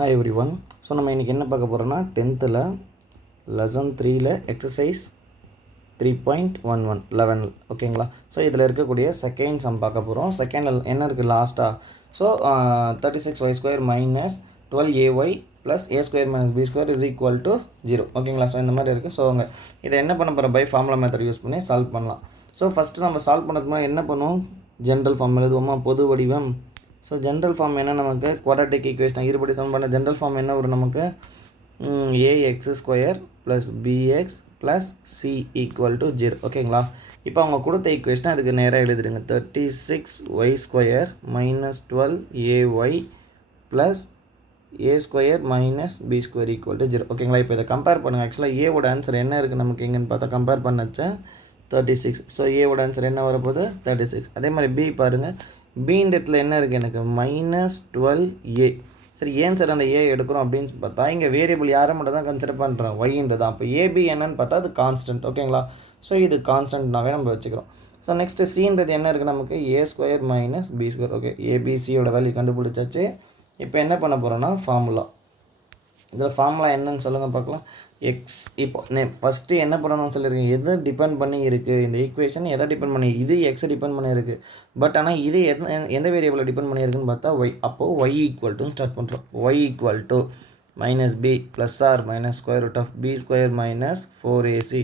Hi every one. So நம்ம இன்றைக்கி என்ன பார்க்க போகிறோன்னா 10th லெசன் 3 எக்ஸசைஸ் 3.11 ஓகேங்களா. ஸோ இதில் இருக்கக்கூடிய செகண்ட் சம் பார்க்க போகிறோம். செகண்ட் என்ன இருக்குது லாஸ்ட்டாக? So 36y² minus 12ay plus a² minus b² is equal to 0 ஓகேங்களா. ஸோ இந்த மாதிரி இருக்குது. ஸோ அவங்க இதை என்ன பண்ண போகிறோம்? பை ஃபார்முலா மெத்தட் யூஸ் பண்ணி சால்வ் பண்ணலாம். ஸோ ஃபஸ்ட்டு நம்ம சால்வ் பண்ணுறதுக்கு முன்னாடி என்ன பண்ணுவோம்? ஜென்ரல் ஃபார்ம் எழுதுவோமா? பொது வடிவம். ஸோ ஜென்ரல் ஃபார்ம் என்ன? நமக்கு குவாட்ராட்டிக் ஈக்குவேஷன் இருபடி சமன்பாடு ஜென்ரல் ஃபார்ம் என்ன வரும்? நமக்கு ax² plus bx plus c equal to 0 ஓகேங்களா. இப்போ அவங்க கொடுத்த ஈக்குவேஷனை அதுக்கு நேராக எழுதிடுங்க. 36y² minus 12ay plus a² minus b² equal to 0 ஓகேங்களா. இப்போ இதை கம்பேர் பண்ணுங்கள். ஆக்சுவலாக ஏவோட ஆன்சர் என்ன இருக்குது நமக்கு எங்கன்னு பார்த்தா கம்பேர் பண்ணச்சேன் 36. ஸோ ஏவோட ஆன்சர் என்ன வரப்போகுது? 36. அதே மாதிரி b பாருங்கள். பீன்ற இடத்துல என்ன இருக்குது? எனக்கு மைனஸ் 12a. சரி, ஏன் சார் அந்த ஏ எடுக்கிறோம் அப்படின்னு பார்த்தா இங்கே வேரியபிள் யாரை மட்டும் தான் கன்சிடர் பண்ணுறோம்? ஒய்ன்றது தான். அப்போ ஏபி என்னன்னு பார்த்தா அது கான்ஸ்டன்ட் ஓகேங்களா. ஸோ இது கான்ஸ்டன்ட்னாவே நம்ம வச்சுக்கிறோம். ஸோ நெக்ஸ்ட்டு சின்றது என்ன இருக்குது நமக்கு? a² minus b². Okay, ஏபிசியோட value கண்டுபிடிச்சாச்சு. இப்போ என்ன பண்ண போகிறோன்னா ஃபார்முலா. இதில் ஃபார்முலா என்னன்னு சொல்லுங்கள் பார்க்கலாம். எக்ஸ் இப்போ ஃபஸ்ட்டு என்ன பண்ணணும்னு சொல்லியிருக்கேன்? எதை டிபெண்ட் பண்ணி இருக்குது இந்த ஈக்குவேஷன்? எதை டிபெண்ட் பண்ணி? இது எக்ஸை டிபெண்ட் பண்ணி இருக்குது. பட் ஆனால் இது எந்த வேரியபிளை டிபெண்ட் பண்ணியிருக்குன்னு பார்த்தா ஒய். அப்போது ஒய் ஈக்குவல் டுன்னு ஸ்டார்ட் பண்ணுறோம். Y equal to minus b plus or minus square root of b² minus 4ac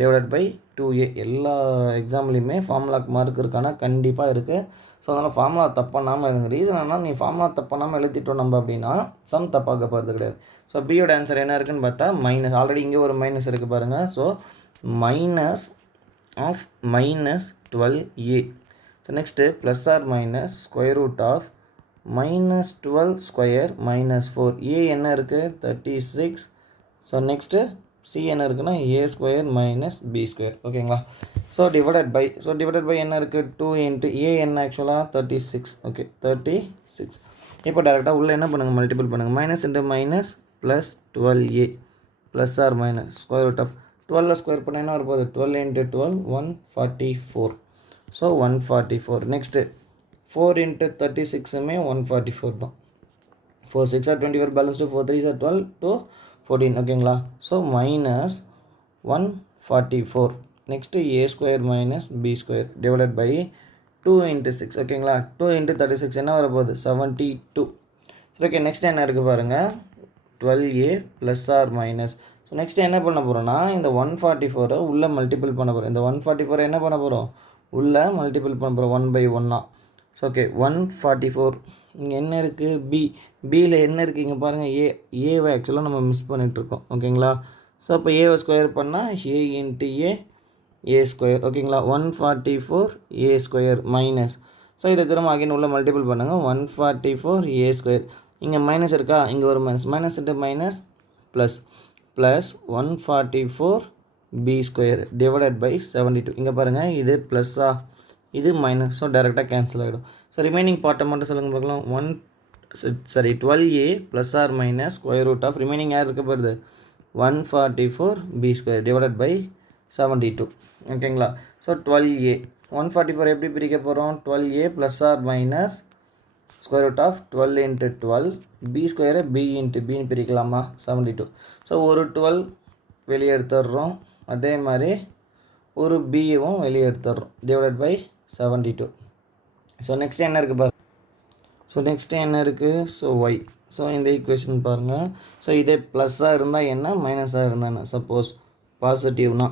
divided by 2a. எல்லா எக்ஸாம்லேயுமே ஃபார்முலாக்கு மார்க் இருக்கானா? கண்டிப்பாக இருக்குது. ஸோ அதனால் ஃபார்முலா தப்பு பண்ணாமல் இருங்க. ரீசன் என்ன? நீ ஃபார்முலா தப்பு பண்ணாமல் எழுதிட்டோம் நம்ம அப்படின்னா சம் தப்பாக போகிறது கிடையாது. ஸோ பியோட ஆன்சர் என்ன இருக்குன்னு பார்த்தா மைனஸ். ஆல்ரெடி இங்கே ஒரு மைனஸ் இருக்குது பாருங்கள். So minus of minus 12a. So next plus or minus square root of minus 12² minus 4. A என்ன இருக்குது? 36. ஸோ நெக்ஸ்ட்டு சி என்ன இருக்குன்னா a² மைனஸ் b² ஓகேங்களா. ஸோ டிவைடட் பை என்ன இருக்குது? 2 இன்ட்டு ஏ என்ன ஆக்சுவலாக 36. ஓகே, 36. இப்போ டேரெக்டாக உள்ளே என்ன பண்ணுங்கள்? மல்டிபிள் பண்ணுங்கள். Minus into minus plus 12a plus or minus square root of 12 square பண்ணால் என்ன வரப்போகுது? 12 இன்ட்டு 12 144. ஸோ 144. நெக்ஸ்ட்டு 4 இன்ட்டு 36மே 144 தான். 4 6 are 24 balance to 4 3 are 12 to 14 ஓகேங்களா. So minus 144. Next a² minus b² divided by 2 into 6 ஓகேங்களா. 2 into 36 என்ன வரப்போகுது? 72. சரி, ஓகே. நெக்ஸ்ட் என்ன இருக்குது பாருங்கள்? 12a plus or minus. So next என்ன பண்ண போகிறோன்னா இந்த 144 உள்ளே மல்டிபிள் பண்ண போகிறோம். இந்த 144 என்ன பண்ண போகிறோம்? உள்ளே மல்டிபிள் பண்ண போகிறோம் 1 by 1. So okay, 144. இங்கே என்ன இருக்குது? பியில் என்ன இருக்குது? இங்கே பாருங்கள், ஏவை ஆக்சுவலாக நம்ம மிஸ் பண்ணிகிட்ருக்கோம் ஓகேங்களா. ஸோ அப்போ ஏவை ஸ்கொயர் பண்ணால் a இன்ட்டு a² ஓகேங்களா. 144a² minus. ஸோ இதை திரும்ப அகைன் உள்ள மல்டிபிள் பண்ணுங்கள். 144a². இங்கே மைனஸ் இருக்கா? இங்கே ஒரு minus into minus plus 144b² divided by 72. இங்கே பாருங்கள், இது ப்ளஸ்ஸா, இது மைனஸ். ஸோ டேரெக்டாக கேன்சல் ஆகிடும். ஸோ ரிமைனிங் பார்ட்டை மட்டும் சொல்லுங்கள் பார்க்கலாம். 12a plus or minus square root of remaining யார் இருக்க போகிறது? 144b² டிவைடட் பை 72 ஓகேங்களா. ஸோ 12a 144 எப்படி பிரிக்க போகிறோம்? 12a plus or minus square root of 12 into 12 b² b into பின்னு பிரிக்கலாமா? 72. ஸோ ஒரு 12 வெளியே எடுத்துடுறோம். அதே மாதிரி ஒரு பியும் வெளியே எடுத்துடுறோம் டிவைடட் பை 72. ஸோ நெக்ஸ்ட்டு என்ன இருக்குது பாருங்கள். ஸோ நெக்ஸ்ட்டு என்ன இருக்குது? So y. ஸோ இந்த ஈக்குவேஷன் பாருங்கள். ஸோ இதே ப்ளஸ்ஸாக இருந்தால் என்ன, மைனஸாக இருந்தால் என்ன? சப்போஸ் பாசிட்டிவ்னா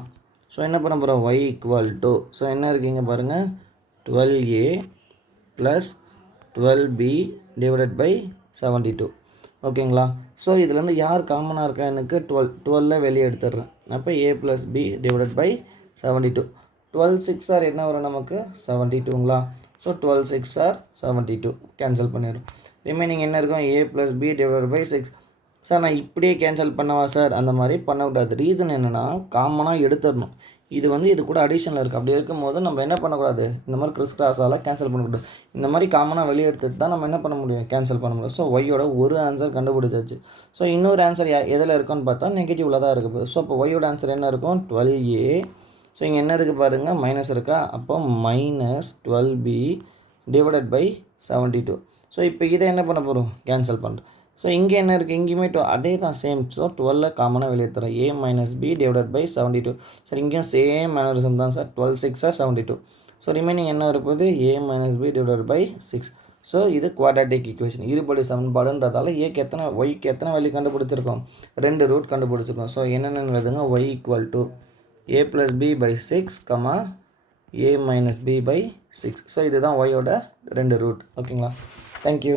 ஸோ என்ன பண்ண போகிறோம்? Y equal to. ஸோ என்ன இருக்குங்க பாருங்கள், 12a plus 12b divided by 72 ஓகேங்களா. ஸோ இதுலேருந்து யார் காமனாக இருக்கா? எனக்கு 12 வெளியே எடுத்துடுறேன். அப்போ a plus b divided by 72. 12 6 are என்ன வரும் நமக்கு? 72ங்களா. ஸோ 12 6 ஆர் 72 கேன்சல் பண்ணிடுறோம். ரிமைனிங் என்ன இருக்கும்? a plus b divided by 6. Sir நான் இப்படியே கேன்சல் பண்ணவா சார்? அந்த மாதிரி பண்ணக்கூடாது. ரீசன் என்னென்னா காமனாக எடுத்துடணும். இது இது கூட அடிஷனில் இருக்குது. அப்படி இருக்கும்போது நம்ம என்ன பண்ணக்கூடாது? இந்த மாதிரி கிராஸால் கேன்சல் பண்ணக்கூடாது. இந்த மாதிரி காமனாக வெளியே எடுத்துட்டு தான் நம்ம என்ன பண்ண முடியும்? கேன்சல் பண்ண முடியும். ஸோ ஒய்யோட ஒரு ஆன்சர் கண்டுபிடிச்சாச்சு. ஸோ இன்னொரு ஆன்சர் எதில் இருக்குன்னு பார்த்தா நெகட்டிவில் தான் இருக்குது. ஸோ அப்போ ஒய்யோட ஆன்சர் என்ன இருக்கும்? 12a. ஸோ இங்கே என்ன இருக்குது பாருங்கள்? மைனஸ் இருக்கா? அப்போ minus 12b divided by 72. So இப்போ இதை என்ன பண்ண போகிறோம்? கேன்சல் பண்ணுறோம். ஸோ இங்கே என்ன இருக்குது, இங்கேயுமே அதே தான் சேம். ஸோ 12 காமனாக வெளியே தரோம். a minus b divided by 72. Sir இங்கேயும் சேம் மேனரிசம் தான் சார். 12 6 72. ஸோ ரிமைனிங் என்ன வரப்போகுது, a minus b divided by 6. So இது குவாட்ராட்டிக் ஈக்குவேஷன், இருபடி சமன்பாடுன்றதால ஒய்க்கு எத்தனை வேல்யூ கண்டுபிடிச்சிருக்கோம், 2 ரூட் கண்டுபிடிச்சிருக்கோம். ஸோ என்னென்ன எழுதுங்க, y equal to a plus b by 6 comma a minus b by 6. So இதுதான் ஒய்யோட 2 ரூட். ஓகேங்களா, தேங்க்யூ.